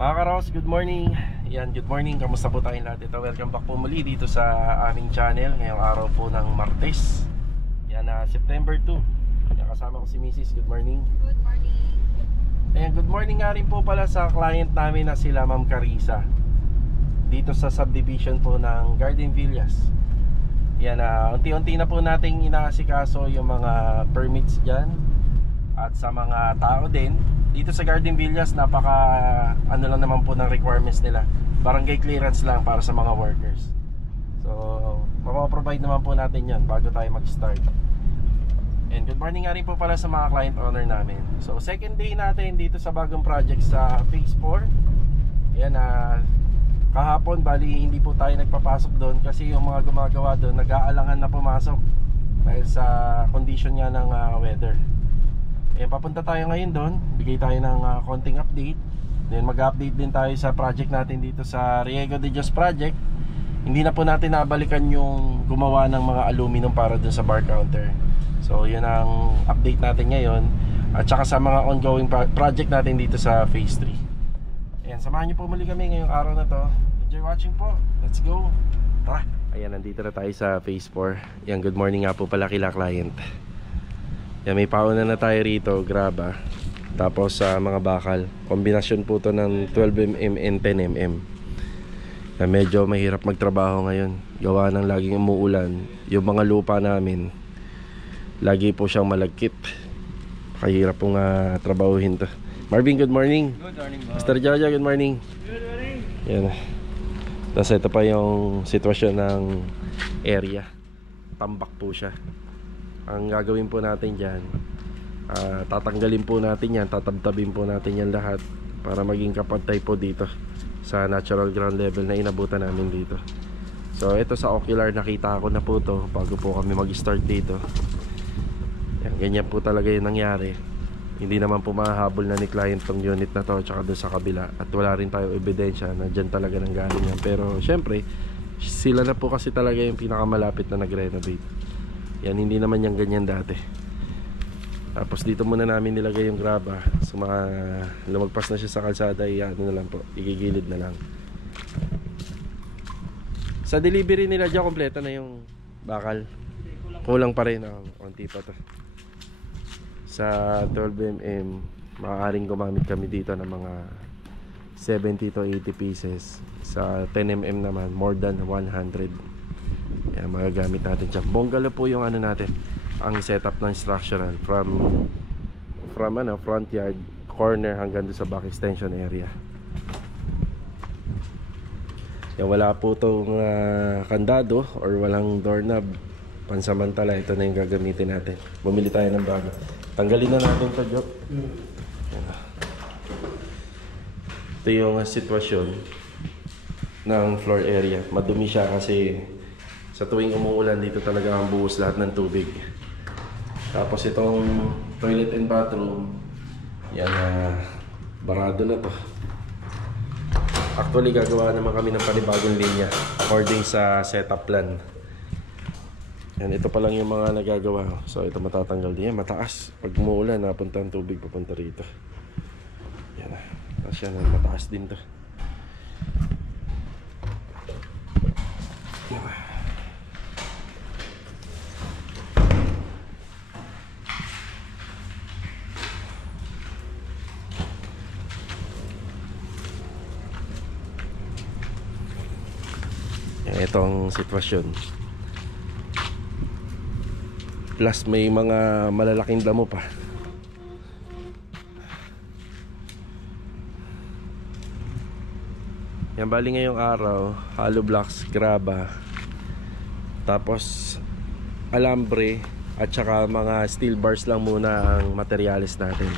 Mga karos, good morning. Yan, good morning. Kamusta po tayong lahat? Ito, welcome back po muli dito sa aming channel. Ngayong araw po ng Martes. Yan, September 2. Yan, kasama ko si Mrs. Good morning. Good morning. Ayan, good morning nga rin po pala sa client namin na sila Ma'am Carissa, dito sa subdivision po ng Garden Villas. Yan, unti-unti na po nating inaasikaso yung mga permits dyan. At sa mga tao din dito sa Garden Villas, napaka ano lang naman po ng requirements nila. Barangay clearance lang para sa mga workers. So, mapaprovide naman po natin yan bago tayo mag-start. And good morning nga rin po pala sa mga client owner namin. So, second day natin dito sa bagong project sa Phase 4. Yan, kahapon bali hindi po tayo nagpapasok doon kasi yung mga gumagawa doon nag-aalangan na pumasok dahil sa condition nga ng weather. Papunta tayo ngayon doon, bigay tayo ng konting update. Then mag-update din tayo sa project natin dito sa Riego de Dios project. Hindi na po natin nabalikan yung gumawa ng mga aluminum para dun sa bar counter. So yun ang update natin ngayon. At saka sa mga ongoing project natin dito sa phase 3. Ayan, samahan niyo po muli kami ngayong araw na to. Enjoy watching po, let's go. Tara. Ayan, nandito na tayo sa phase 4. Yan, good morning nga po pala kila client. Yan, may pauna na tayo rito, graba. Tapos sa mga bakal. Kombinasyon po to ng 12mm and 10mm. Yan, medyo mahirap magtrabaho ngayon. Gawa ng laging umuulan. Yung mga lupa namin, lagi po siyang malagkit. Kahirap pong trabahuhin to. Marvin, good morning. Good morning, boss. Mr. Jojo, good morning. Good morning. Yan. Tapos ito pa yung sitwasyon ng area. Tambak po siya. Ang gagawin po natin dyan, tatanggalin po natin yan, tatabtabin po natin yan lahat para maging kapantay po dito sa natural ground level na inabutan namin dito. So ito sa ocular, nakita ko na po to bago po kami mag-start dito. Yan, ganyan po talaga yung nangyari. Hindi naman po mahahabol na ni client tong unit na to tsaka doon sa kabila. At wala rin tayo ebidensya na dyan talaga nang galing yan. Pero syempre, sila na po kasi talaga yung pinakamalapit na nag-renovate. Yan, hindi naman yung ganyan dati. Tapos dito muna namin nilagay yung graba. So lumagpas na siya sa kalsada, ano na lang po, igigilid na lang. Sa delivery nila dyan, kompleto na yung bakal. Kulang pa rin, konti pa to. Sa 12mm, maaaring gumamit kami dito ng mga 70 to 80 pieces. Sa 10mm naman, more than 100. Yan, magagamit natin dyan. Bongalo po yung ano natin, ang setup ng structural from front yard, corner hanggang doon sa back extension area. Yan, wala po itong kandado or walang doorknob. Pansamantala, ito na yung gagamitin natin. Bumili tayo ng bago. Tanggalin na natin ito, Jok. Ito yung sitwasyon ng floor area. Madumi siya kasi sa tuwing umuulan dito talaga ang buhos lahat ng tubig. Tapos itong toilet and bathroom, yan, barado na to. Actually gagawa naman kami ng panibagong linya according sa setup plan. Yan, ito pa lang yung mga nagagawa. So ito matatanggal din yan, mataas. Pag umuulan, napunta ang tubig papunta rito. Yan, tapos yan, mataas din to. Itong sitwasyon, plus may mga malalaking damo pa. Yan, bali ngayong araw, hollow blocks, graba, tapos alambre at saka mga steel bars lang muna ang materialis natin.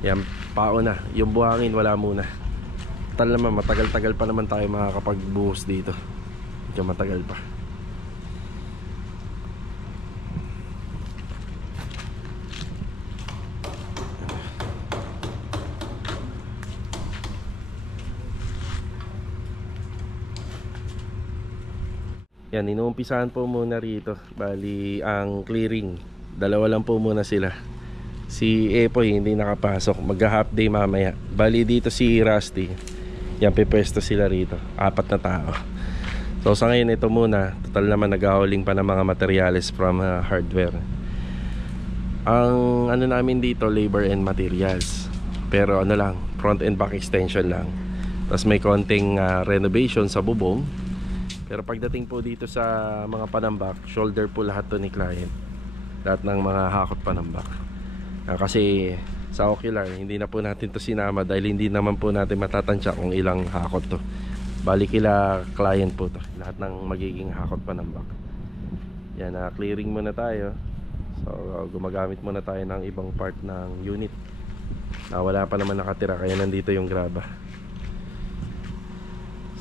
Yan, pauna, yung buhangin wala muna. Matagal-tagal pa naman tayo makakapagbuhos dito. Medyo matagal pa. Yan, inuumpisahan po muna rito. Bali, ang clearing, dalawa lang po muna sila. Si Epoy hindi nakapasok, magha-half day mamaya. Bali dito si Rusty, yan, pipwesto sila rito, 4 na tao. So sa ngayon ito muna, total naman nag-hauling pa ng mga materials from hardware. Ang ano namin dito, labor and materials, pero ano lang, front and back extension lang. Tapos may konting renovation sa bubong. Pero pagdating po dito sa mga panambak, shoulder po lahat to ni client. Lahat ng mga hakot panambak. Kasi sa ocular, hindi na po natin to sinama dahil hindi naman po natin matatansya kung ilang hakot to. Bali kila client po to, lahat ng magiging hakot panambak. Yan, clearing muna tayo. So gumagamit muna tayo ng ibang part ng unit. Wala pa naman nakatira, kaya nandito yung graba.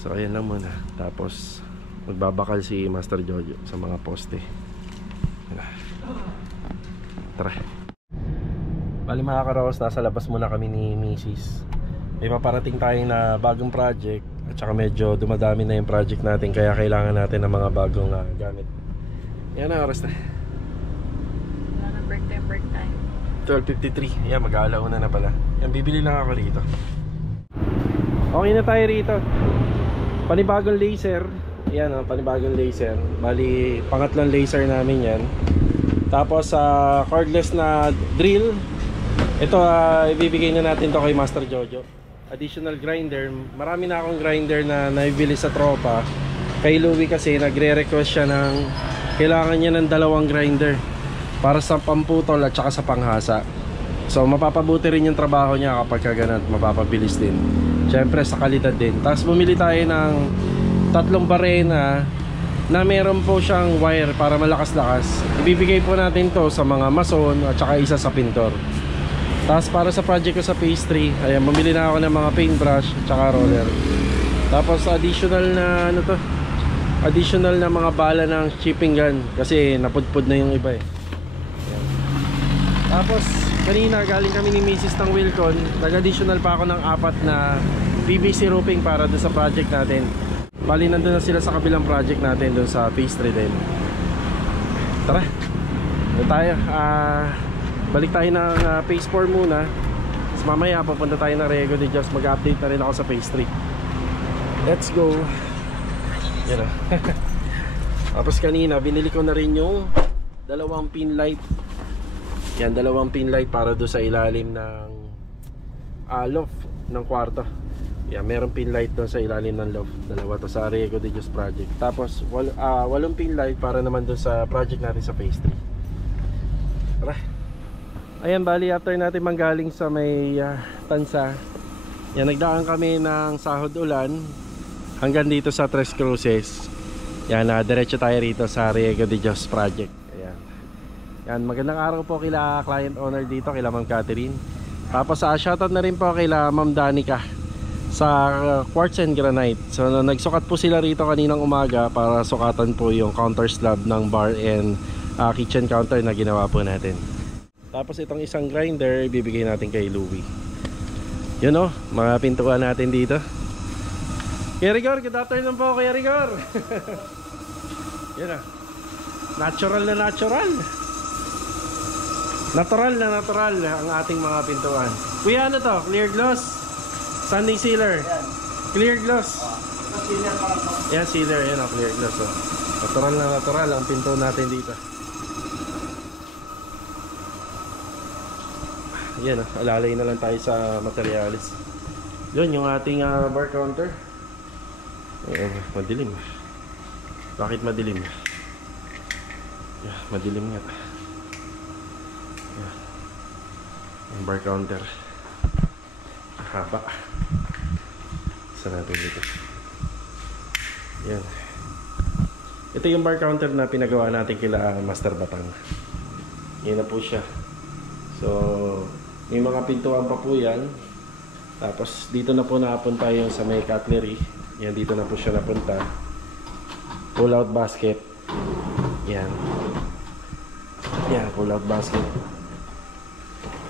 So ayan lang muna. Tapos magbabakal si Master Jojo sa mga poste. Tara. Bali mga karaos, nasa labas muna kami ni Mrs. May paparating tayo na bagong project. At saka medyo dumadami na yung project natin, kaya kailangan natin ng mga bagong gamit. Yan na, oras na. Wala na break time. 12:53. Yan, mag-aalauna na pala. Yan, bibili lang ako rito. Okay na tayo rito. Panibagong laser. Yan, panibagong laser. Bali, pangatlong laser namin yan. Tapos cordless na drill. Ito, ibibigay na natin to kay Master Jojo. Additional grinder. Marami na akong grinder na naibili sa tropa. Kay Louie kasi nagre-request siya ng kailangan niya ng 2 grinder para sa pamputol at saka sa panghasa. So mapapabuti rin yung trabaho niya kapag ganun, mapapabilis din. Siyempre sa kalidad din. Tapos bumili tayo ng 3 barena na meron po siyang wire para malakas-lakas. Ibibigay po natin to sa mga mason at saka isa sa pintor. Tapos para sa project ko sa pastry, ayan, bumili na ako ng mga paintbrush at saka roller. Tapos additional na ano to, additional na mga bala ng chipping gun kasi napudpud na yung iba eh. Ayan. Tapos kanina galing kami ni Mrs. ng Wilcon, nag-additional pa ako ng 4 na PVC roofing para doon sa project natin. Bali nandun na sila sa kabilang project natin doon sa pastry din. Tara, doon tayo. Balik tayo ng phase 4 muna. Tapos mamaya papunta tayo ng Riego de Dios. Mag-update na rin ako sa phase 3. Let's go. Yan na. Tapos kanina binili ko na rin yung 2 pin light. Yan, 2 pin light para doon sa ilalim ng loft ng kwarto. Yan, merong pin light doon sa ilalim ng loft. 2 to sa Riego de Dios project. Tapos 8 pin light para naman doon sa project natin sa phase 3. Tara. Ayan, bali after natin manggaling sa may Tansa, yan, nagdaan kami ng Sahod Ulan hanggang dito sa Tres Cruces. Yan, diretso tayo rito sa Riego de Dios project. Ayan. Yan, magandang araw po kila client owner dito, kila Ma'am Catherine. Tapos shoutout na rin po kila Ma'am Danica sa Quartz and Granite. So nagsukat po sila rito kaninang umaga para sukatan po yung counter slab ng bar and kitchen counter na ginawa po natin. Tapos itong isang grinder ibibigay natin kay Louie. Yun o, mga pintuan natin dito. Kuya Rigor, good afternoon po Kuya Rigor. Yun o, natural na natural. Natural na natural ang ating mga pintuan. Kuya, ano to? Clear gloss? Sanding sealer? Clear gloss? Yan, sealer. Yan o, clear gloss o. Natural na natural ang pinto natin dito. Yan, alalay na lang tayo sa materials. Yun, yung ating bar counter. Madilim. Bakit madilim? Yeah, madilim nga. Yeah. Yung bar counter. Haba. Saan natin dito? Yan. Ito yung bar counter na pinagawa natin kila Master Batang. Yan na po siya. So may mga pintuan pa po yan. Tapos dito na po napunta yung sa may cutlery. Yan, dito na po siya napunta. Pull out basket. Yan. Yan, pull out basket.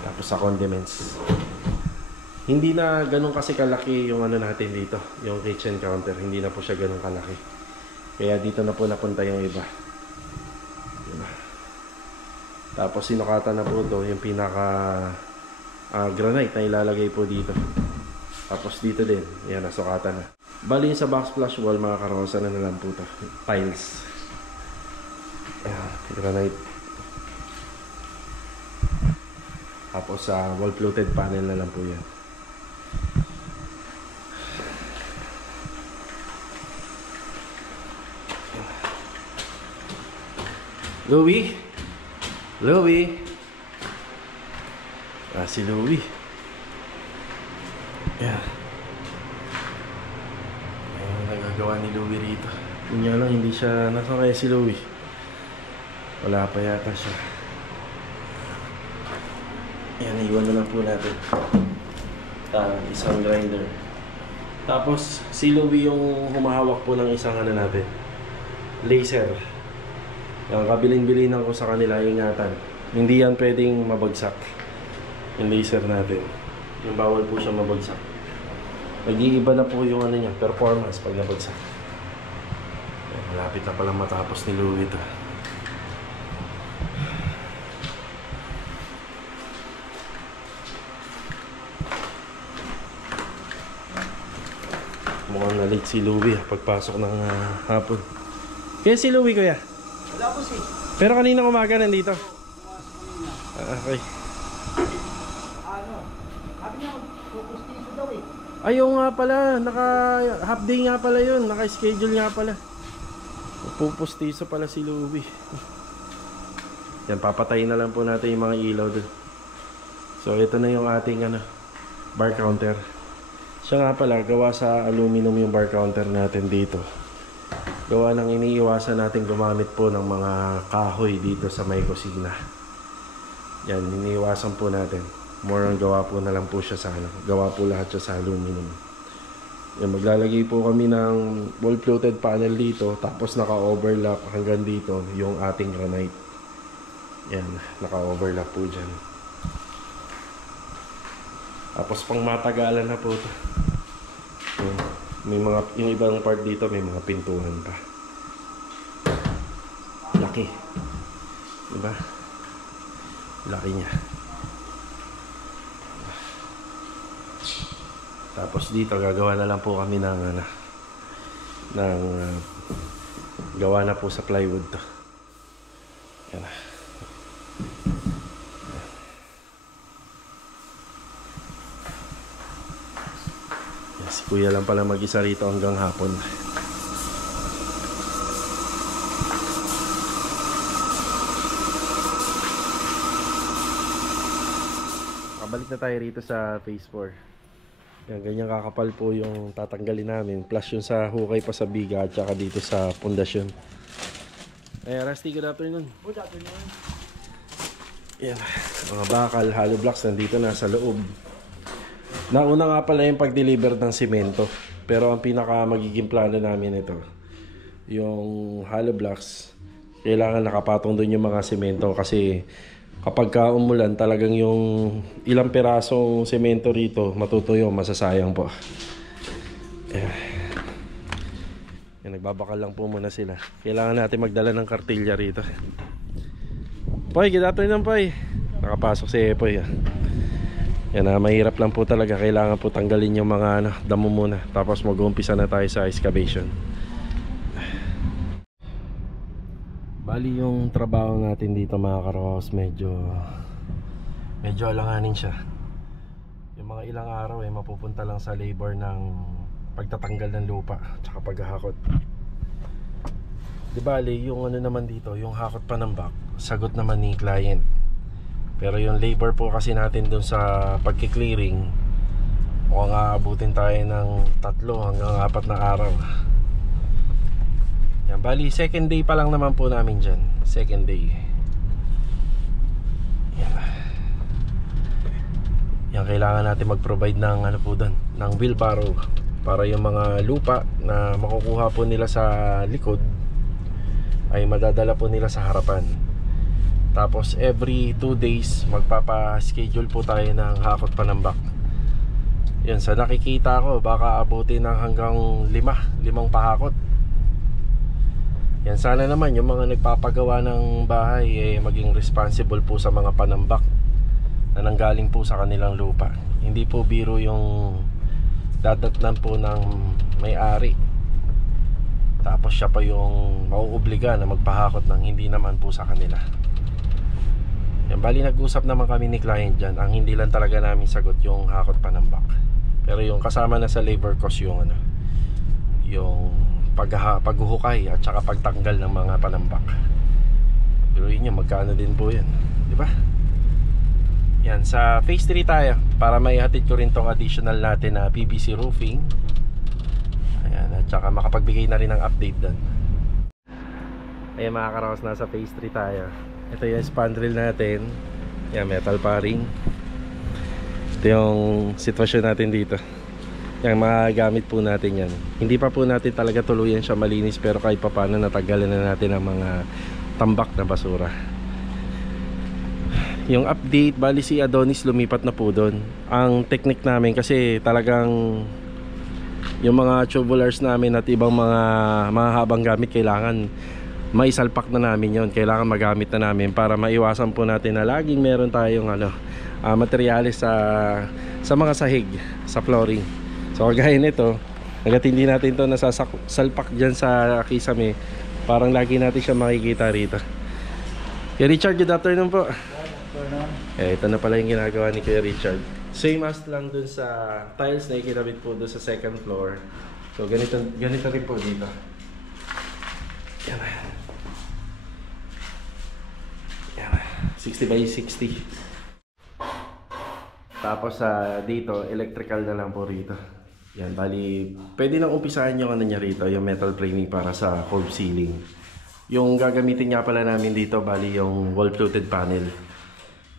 Tapos sa condiments. Hindi na ganun kasi kalaki yung ano natin dito, yung kitchen counter. Hindi na po siya ganun kalaki. Kaya dito na po napunta yung iba. Diba? Tapos sinukatan na po ito, yung pinaka granite na ilalagay po dito. Tapos dito din, yan, nasukatan na. Bali sa backsplash wall, mga karosa na lang po ito. Tiles. Ayan, granite. Tapos sa wall fluted panel na lang po yan. Louie? Louie? Si Louie. Ayan. Ayan, nagagawa ni Louie rito. Yun nga lang, hindi siya, nasa kaya si Louie? Wala pa yata siya. Ayan, iwan na lang po natin. Isang grinder. Tapos, si Louie yung humahawak po ng isang ano natin. Laser. Yung kabilin-bilinan ko sa kanila, ingatan. Hindi yan pwedeng mabagsak. Yung laser natin. Yung bawal po siya mabagsak. Nag-iiba na po yung ano niya, performance pag nabagsak. Ayan, malapit na palang matapos ni Louie ito. Mukhang na-late si Louie pagpasok ng hapon. Kaya si Louie, kuya? Wala po si. Pero kanina umaga nandito. Okay. Ano? Sabi niya, pupustiso daw eh. Ayaw nga pala, naka half day nga pala yun, naka-schedule nga pala. Pupustiso pala si Louie. Yan, papatayin na lang po natin yung mga ilaw doon. So ito na yung ating bar counter. Siya nga pala, gawa sa aluminum yung bar counter natin dito. Gawa ng iniiwasan natin gumamit po ng mga kahoy dito sa may kusina. Yan, iniiwasan po natin. More on gawa po na lang po siya sa gawa po lahat siya sa aluminum. Yan, maglalagay po kami ng wall fluted panel dito, tapos naka-overlap hanggang dito yung ating granite. Yan, naka-overlap po dyan. Tapos pang matagalan na po ito. May mga, yung ibang part dito may mga pintuhan pa. Laki. Diba? Laki niya. Tapos dito gagawa na lang po kami ng gawa na po sa plywood to. Yan. Si kuya lang pala mag-isa rito hanggang hapon. Kabalik na tayo rito sa phase 4. Yan, ganyan kakapal po yung tatanggalin namin. Plus yung sa hukay pa sa biga at saka dito sa pundasyon. Rusty, good afternoon. Good afternoon. Yan, mga bakal, hollow blocks nandito na sa loob. Nauna nga pala yung pag-deliver ng simento. Pero ang pinaka magiging plano namin ito, yung hollow blocks, kailangan nakapatong doon yung mga simento. Kasi kapag ka umulan, talagang yung ilang pirasong simento rito matutuyo, masasayang po. Yan, nagbabakal lang po muna sila. Kailangan natin magdala ng kartilya rito. Poy, good afternoon, Poy. Nakapasok si Epoy. Yan, mahirap lang po talaga. Kailangan po tanggalin yung mga damo muna. Tapos mag-uumpisa na tayo sa excavation. Bali yung trabaho natin dito, mga karos, medyo alanganin siya. Yung mga ilang araw mapupunta lang sa labor ng pagtatanggal ng lupa tsaka paghahakot. Di bali yung naman dito, yung hakot pa ng back, sagot naman ni client. Pero yung labor po kasi natin dun sa pagki-clearing, mukhang aabutin tayo ng 3 hanggang 4 na araw. Yan, bali second day pa lang naman po namin dyan. Second day. Yan. Yan, kailangan natin mag-provide ng po dun, ng wheelbarrow, para yung mga lupa na makukuha po nila sa likod ay madadala po nila sa harapan. Tapos every 2 days magpapa-schedule po tayo ng hakot pa ng back. Yan, sa nakikita ko baka abutin ng hanggang 5 pahakot. Yan, sana naman yung mga nagpapagawa ng bahay maging responsible po sa mga panambak na nanggaling po sa kanilang lupa. Hindi po biro yung dadatnan po ng may-ari, tapos siya pa yung mauobliga na magpahakot ng hindi naman po sa kanila. Yan, bali nag-usap naman kami ni client dyan. Ang hindi lang talaga namin sagot yung hakot panambak, pero yung kasama na sa labor cost yung yung paghuhukay at saka pagtanggal ng mga panambak. Pero yun, magkano din po yan, di ba? Yan, sa phase 3 tayo para maihatid ko rin tong additional natin na PVC roofing. Ayan, at saka makapagbigay na rin ng update doon. Ayan mga karaos, nasa phase 3 tayo. Ito yung spandrel natin. Yan, metal paring. Ito yung sitwasyon natin dito. Yan, magagamit po natin yan. Hindi pa po natin talaga tuluyan siya malinis, pero kahit pa paano natanggalan na natin ang mga tambak na basura. Yung update, bali si Adonis lumipat na po doon. Ang technique namin kasi talagang yung mga tubulars namin at ibang mga mahabang gamit, kailangan maisalpak na namin yon. Kailangan magamit na namin para maiwasan po natin na laging meron tayong materyales sa mga sahig, sa flooring. So kagaya nito, hanggat hindi natin to nasasalpak dyan sa kisame, parang lagi natin siya makikita rito. Kuya Richard, good afternoon po. Ito na pala yung ginagawa ni Kuya Richard. Same as lang dun sa tiles na ikinabit po dun sa second floor. So ganito rin po dito. Yan. Yan. 60 by 60. Tapos dito, electrical na lang po rito. Yan, bali, pwede nang umpisahan yung niya rito, yung metal framing para sa curved ceiling. Yung gagamitin nga pala namin dito, bali yung wall fluted panel.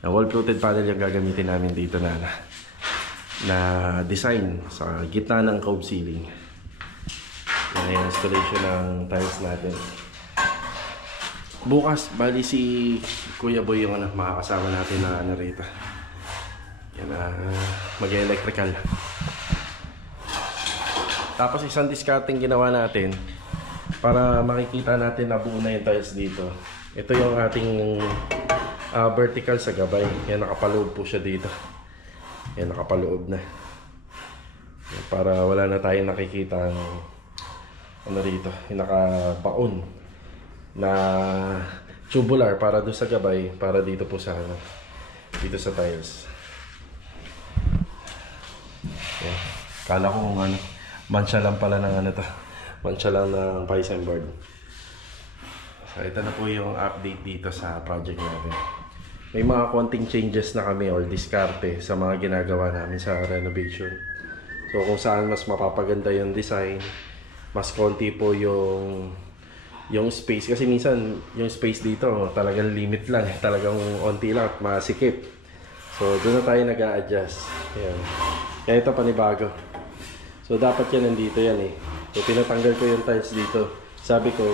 Wall fluted panel yung gagamitin namin dito na design sa gitna ng curved ceiling. Yan yung installation ng tiles natin. Bukas, bali si Kuya Boy yung makakasama natin na rito. Yan, mag-electrical. Tapos isang discarding ginawa natin para makikita natin na buo na yung tiles dito. Ito yung ating vertical sa gabay. Yan, nakapaloob po siya dito. Yan, nakapaloob na. Yan, para wala na tayong nakikita rito, yung nakabaon na tubular para doon sa gabay, para dito po sa dito sa tiles. Yan. Kala ko kung mansya lang pala ng mansya lang ng Python board. So ito na po yung update dito sa project natin. May mga konting changes na kami or diskarte sa mga ginagawa namin sa renovation. So kung saan mas mapapaganda yung design, mas konti po yung space. Kasi minsan yung space dito talagang limit lang, talagang onti lang at masikip. So doon na tayo nag-a-adjust. Ayan. Kaya ito panibago. So dapat yan nandito yan eh. So pinatanggal ko yung tiles dito. Sabi ko,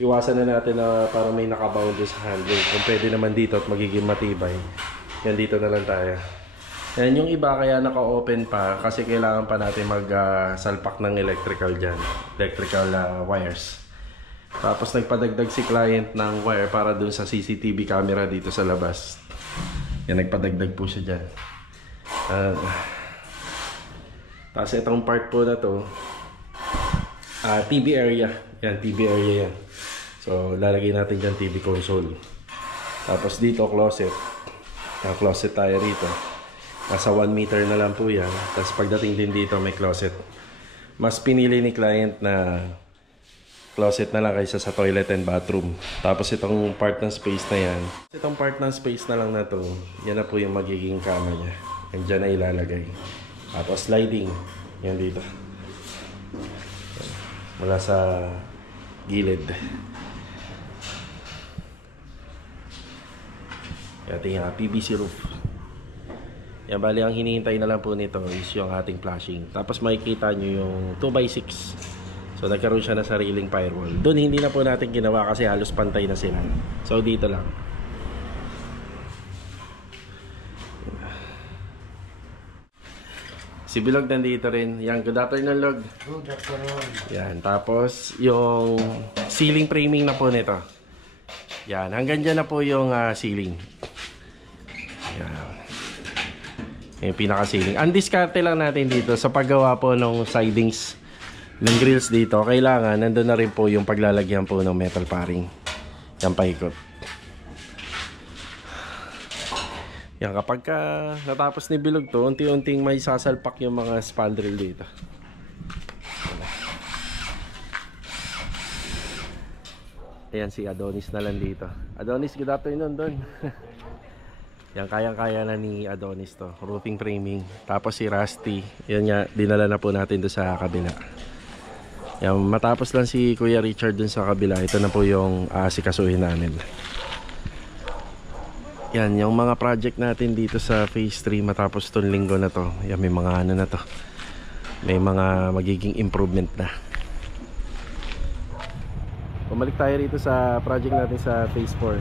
iwasan na natin na parang may nakabound sa handling. Kung pwede naman dito at magiging matibay, yan dito na lang tayo. And yung iba kaya naka-open pa kasi kailangan pa natin mag-salpak ng electrical dyan. Electrical wires. Tapos nagpadagdag si client ng wire para dun sa CCTV camera dito sa labas. Yan, nagpadagdag po siya dyan. Tapos itong part po na to, TV area. Yan, TV area yan. So lalagay natin dyan TV console. Tapos dito closet. Closet tayo rito. Nasa 1 meter na lang po yan. Tapos pagdating din dito may closet. Mas pinili ni client na closet na lang kaysa sa toilet and bathroom. Tapos itong part ng space na yan, itong part ng space na lang na to, yan na po yung magiging kama niya. And dyan na ilalagay. Tapos sliding. Yan dito. Mula sa gilid. Ating PVC roof. Yan, bali ang hinihintay na lang po nito is yung ating flashing. Tapos makikita nyo yung 2x6. So nagkaroon siya na sariling firewall. Doon hindi na po natin ginawa kasi halos pantay na sila. So dito lang. Si Bilog nandito rin. Yan, good afternoon, Log. Good afternoon. Yan, tapos yung ceiling framing na po nito. Yan, hanggang dyan na po yung ceiling. Yan. Yung pinaka-ceiling. Ang diskarte lang natin dito sa paggawa po ng sidings ng grills dito, kailangan nandun na rin po yung paglalagyan po ng metal paring. Yan, paikot. Yan, kapag natapos ni Bilog to, unti-unting may sasalpak yung mga spandrel dito. Ayan si Adonis na lang dito. Adonis, good afternoon doon. Yan, kayang-kaya na ni Adonis to. Roofing framing. Tapos si Rusty, yan nga, dinala na po natin doon sa kabila. Yan, matapos lang si Kuya Richard doon sa kabila, ito na po yung asikasuhin namin. Yan, yung mga project natin dito sa phase 3 matapos itong linggo na to. Yan, may mga ano na to. May mga magiging improvement na. Bumalik tayo rito sa project natin sa phase 4.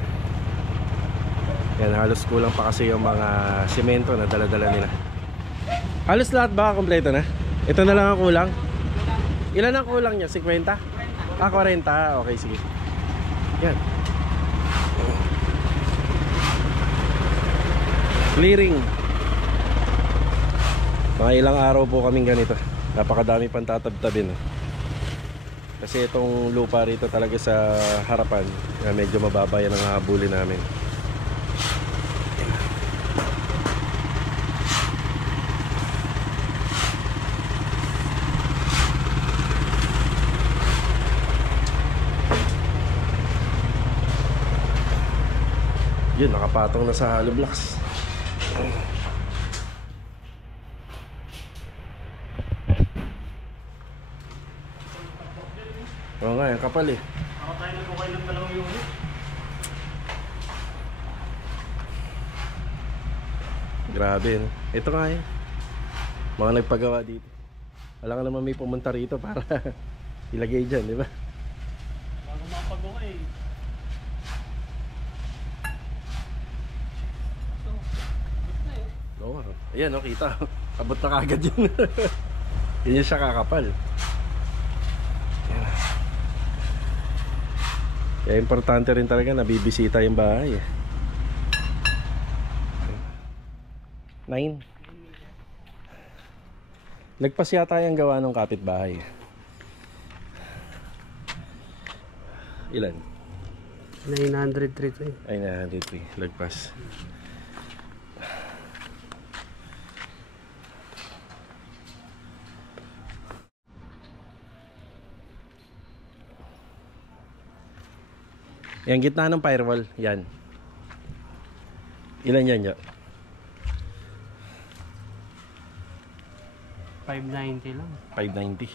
Yan, halos kulang pa kasi yung mga semento na dala-dala nila. Halos lahat ba kompleto na? Ito na lang ang kulang? Ilan ang kulang niya? 50? 40. Okay, sige. Yan. Clearing. Mga ilang araw po kaming ganito. Napakadami pang tatab-tabin. Kasi itong lupa rito talaga sa harapan, medyo mababa yan ang habulin namin. Yun, nakapatong na sa hollow blocks. Oo nga, yung kapal eh. Ako tayo nagkukay ng dalawang unit. Grabe, no? Ito nga eh. Mga nagpagawa dito. Alam ka naman may pumunta rito para ilagay dyan, di ba? Bago makapagawa eh. Oo, ayan o, kita. Abot na kagad yun. Yun yung siya kakapal. Ayan. Kaya importante rin talaga na bibisita yung bahay. 9. Lagpas yata yung gawa ng kapitbahay. Ilan? 903 to eh. Ay, 903. Lagpas. Yung gitna ng firewall, yan. Ilan yan, ya? 590 lang. 590.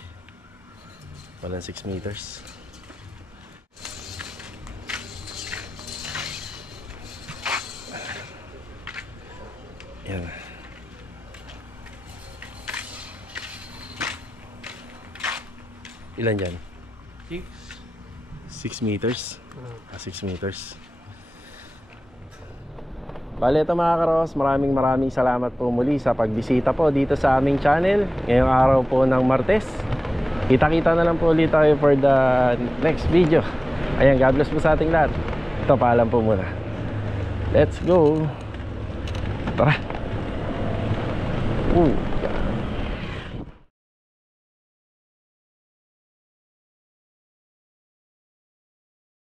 Walang 6 meters. Yan. Ilan yan? 6 meters. 6 meters. Bale, ito mga karos, maraming salamat po muli sa pagbisita po dito sa aming channel ngayong araw po ng Martes. Kita-kita na lang po ulit tayo for the next video. Ayan, God bless po sa ating lahat. Ito, paalam po muna. Let's go. Tara.